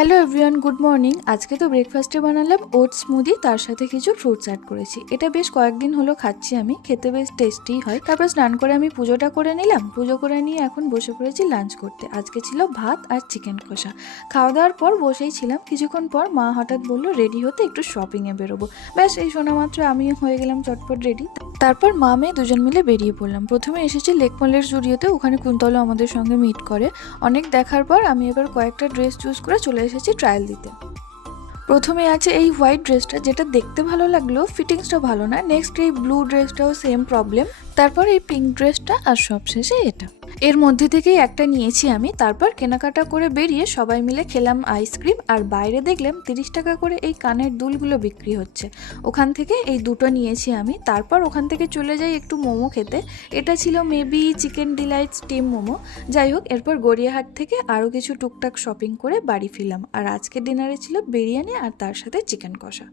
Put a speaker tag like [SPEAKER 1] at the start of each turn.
[SPEAKER 1] Hello everyone good morning আজকে তো ব্রেকফাস্টে বানালাম ওটস স্মুদি তার সাথে কিছু ফ্রুটস অ্যাড করেছি। এটা বেশ কয়েকদিন হলো খাচ্ছি আমি, খেতে বেশ টেস্টি হয়। তারপর স্নান করে আমি পুজোটা করে নিলাম। পুজো করে নিয়ে এখন বসে পড়েছি লাঞ্চ করতে। আজকে ছিল ভাত আর চিকেন কষা। খাওয়া দাওয়ার পর বসেই ছিলাম। কিছুক্ষণ পর মা হঠাৎ বলল রেডি হতে একটু শপিংয়ে বেরোবো। ব্যাস, এই শোনা মাত্র আমি হয়ে গেলাম চটপট রেডি তারপর মা, মেয়ে দুজন মিলে বেরিয়ে পড়লাম। প্রথমে এসেছি লেকমলের জুড়িয়েতে, ওখানে কুন্তলও আমাদের সঙ্গে মিট করে। অনেক দেখার পর আমি এবার কয়েকটা ড্রেস চুজ করে চলে এসেছি ট্রায়াল দিতে। প্রথমে আছে এই হোয়াইট ড্রেসটা, যেটা দেখতে ভালো লাগল ফিটিংসটা ভালো না। নেক্সট এই ব্লু ড্রেসটাও সেম প্রবলেম তারপর এই পিঙ্ক ড্রেসটা আর সবশেষে এটা। এর মধ্যে থেকেই একটা নিয়েছি আমি। তারপর কেনাকাটা করে বেরিয়ে সবাই মিলে খেলাম আইসক্রিম আর বাইরে দেখলাম তিরিশ টাকা করে এই কানের দুলগুলো বিক্রি হচ্ছে। ওখান থেকে এই দুটো নিয়েছি আমি। তারপর ওখান থেকে চলে যাই একটু মোমো খেতে। এটা ছিল maybe chicken delight steam momo. যাই হোক, এরপর গড়িয়াহাট থেকে আরও কিছু টুকটাক শপিং করে বাড়ি ফিরলাম। আর আজকের ডিনারে ছিল বিরিয়ানি আর তার সাথে চিকেন কষা।